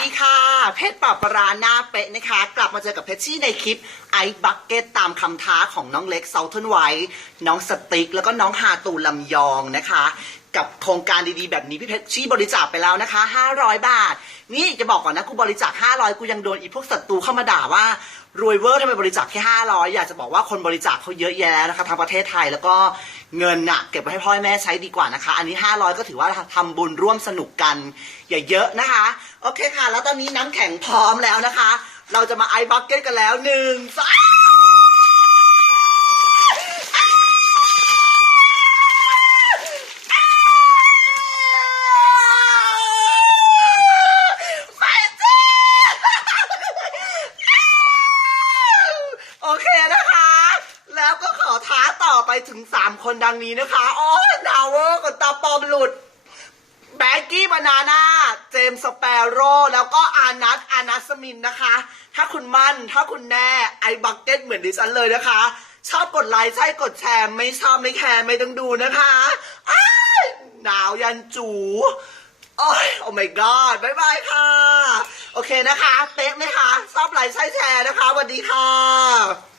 ดีค่ะ เพชรปรับปราหน้าเป๊ะนะคะ กลับมาเจอกับเพชรชี่ในคลิปไอบักเก็ตตามคำท้าของน้องเล็กเซาเทิร์นไว้ น้องสติ๊กแล้วก็น้องฮาตูลำยองนะคะ กับโครงการดีๆแบบนี้พี่เพชรชี่บริจาคไปแล้วนะคะ 500 บาท นี่จะบอกก่อนนะกูบริจาค 500 กูยังโดนอีพวกศัตรูเข้ามาด่าว่ารวยเวอร์ทำไมบริจาคแค่ 500 อยากจะบอกว่าคนบริจาคเขาเยอะแยะนะคะทางประเทศไทยแล้วก็เงินน่ะเก็บไว้ให้พ่อแม่ใช้ดีกว่านะคะ อันนี้ 500 ก็ถือว่าทำบุญร่วมสนุกกัน อย่าเยอะนะคะ โอเคค่ะ แล้วตอนนี้น้ำแข็งพร้อมแล้วนะคะ เราจะมาไอบักเก็ตกันแล้วหนึ่งสองไปจ้า โอเคนะคะ แล้วก็ขอ ท้าต่อไปถึง3คนดังนี้นะคะ โอ้ยดาวเวอร์กับตาปอมหลุด แบกกี้บานาน่า เจมส์สเปโร่แล้วก็อานัทอานัสมินนะคะ ถ้าคุณมั่น ถ้าคุณแน่ ไอบักเก็ตเหมือนดิฉันเลยนะคะ ชอบกดไลค์ใช่กดแชร์ ไม่ชอบไม่แคร์ไม่ต้องดูนะคะอ้ายหนาวยันจูโอ้ย โอ้ my god บายบายค่ะ โอเคนะคะ เป๊ะไหมคะ ชอบไลค์ใช่แชร์นะคะสวัสดีค่ะ